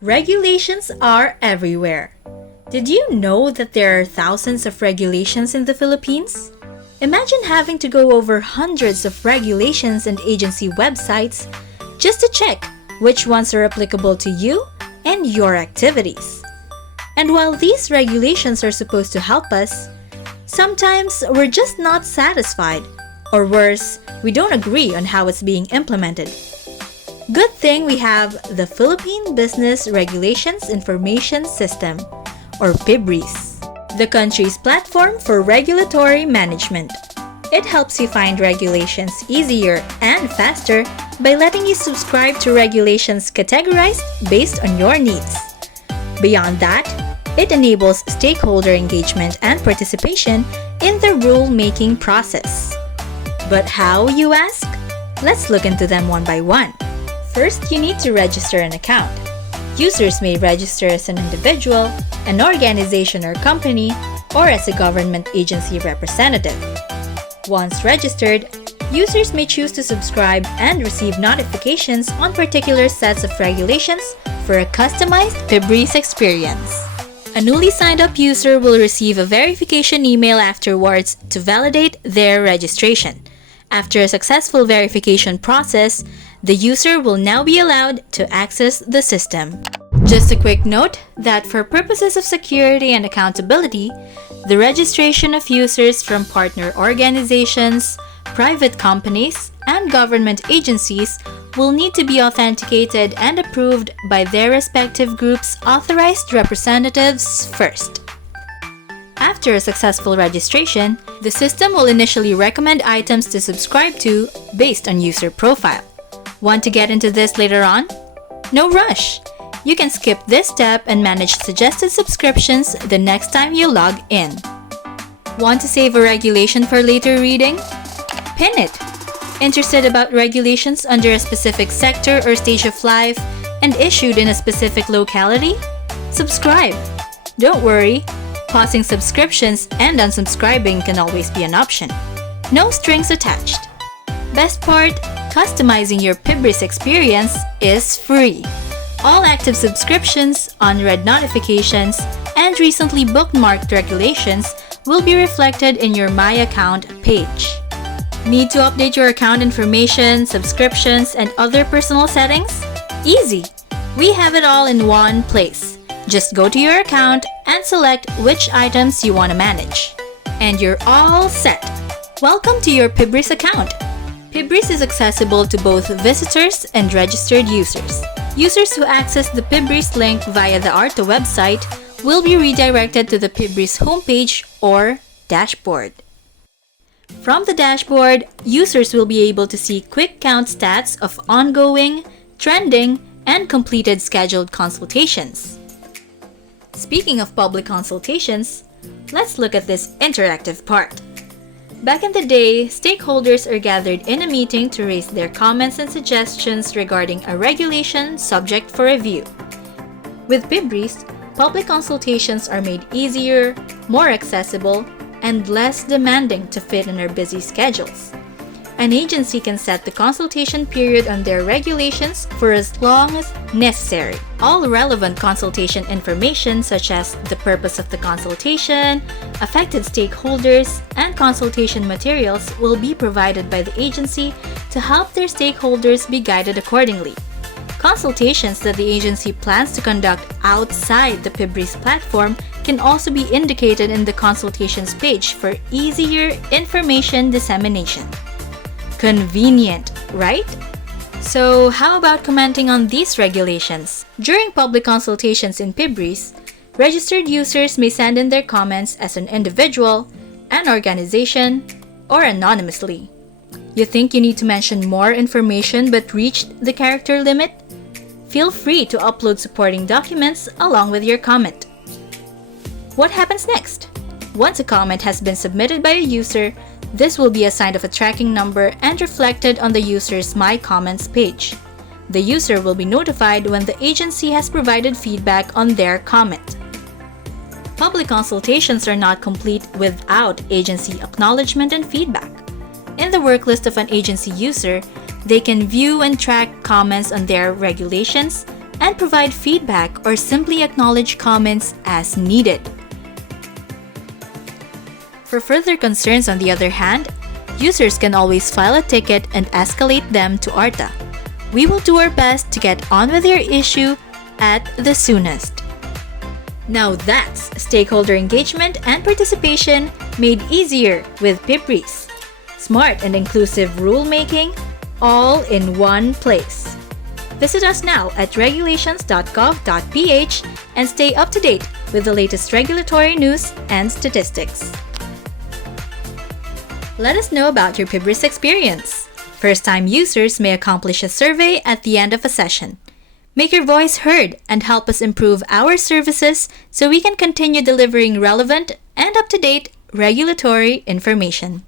Regulations are everywhere. Did you know that there are thousands of regulations in the Philippines? Imagine having to go over hundreds of regulations and agency websites just to check which ones are applicable to you and your activities. And while these regulations are supposed to help us, sometimes we're just not satisfied, or worse, we don't agree on how it's being implemented. Good thing we have the Philippine Business Regulations Information System, or PBRIS, the country's platform for regulatory management. It helps you find regulations easier and faster by letting you subscribe to regulations categorized based on your needs. Beyond that, it enables stakeholder engagement and participation in the rule-making process. But how, you ask? Let's look into them one by one. First, you need to register an account. Users may register as an individual, an organization or company, or as a government agency representative. Once registered, users may choose to subscribe and receive notifications on particular sets of regulations for a customized PBRIS experience. A newly signed up user will receive a verification email afterwards to validate their registration. After a successful verification process, the user will now be allowed to access the system. Just a quick note that for purposes of security and accountability, the registration of users from partner organizations, private companies, and government agencies will need to be authenticated and approved by their respective groups' authorized representatives first. After a successful registration, the system will initially recommend items to subscribe to based on user profile. Want to get into this later on? No rush! You can skip this step and manage suggested subscriptions the next time you log in. Want to save a regulation for later reading? Pin it! Interested about regulations under a specific sector or stage of life and issued in a specific locality? Subscribe! Don't worry, pausing subscriptions and unsubscribing can always be an option. No strings attached. Best part, customizing your PBRIS experience is free. All active subscriptions, unread notifications, and recently bookmarked regulations will be reflected in your My Account page. Need to update your account information, subscriptions, and other personal settings? Easy! We have it all in one place. Just go to your account and select which items you want to manage. And you're all set! Welcome to your PBRIS account! PBRIS is accessible to both visitors and registered users. Users who access the PBRIS link via the ARTA website will be redirected to the PBRIS homepage or dashboard. From the dashboard, users will be able to see quick count stats of ongoing, trending, and completed scheduled consultations. Speaking of public consultations, let's look at this interactive part. Back in the day, stakeholders are gathered in a meeting to raise their comments and suggestions regarding a regulation subject for review. With PBRIS, public consultations are made easier, more accessible, and less demanding to fit in our busy schedules. An agency can set the consultation period on their regulations for as long as necessary. All relevant consultation information such as the purpose of the consultation, affected stakeholders, and consultation materials will be provided by the agency to help their stakeholders be guided accordingly. Consultations that the agency plans to conduct outside the PBRIS platform can also be indicated in the consultations page for easier information dissemination. Convenient, right? So how about commenting on these regulations? During public consultations in PBRIS, registered users may send in their comments as an individual, an organization, or anonymously. You think you need to mention more information but reached the character limit? Feel free to upload supporting documents along with your comment. What happens next? Once a comment has been submitted by a user, this will be assigned of a tracking number and reflected on the user's My Comments page. The user will be notified when the agency has provided feedback on their comment. Public consultations are not complete without agency acknowledgement and feedback. In the work list of an agency user, they can view and track comments on their regulations, and provide feedback or simply acknowledge comments as needed. For further concerns, on the other hand, users can always file a ticket and escalate them to ARTA. We will do our best to get on with your issue at the soonest. Now that's stakeholder engagement and participation made easier with PBRIS. Smart and inclusive rulemaking, all in one place. Visit us now at regulations.gov.ph and stay up to date with the latest regulatory news and statistics. Let us know about your PBRIS experience. First-time users may accomplish a survey at the end of a session. Make your voice heard and help us improve our services so we can continue delivering relevant and up-to-date regulatory information.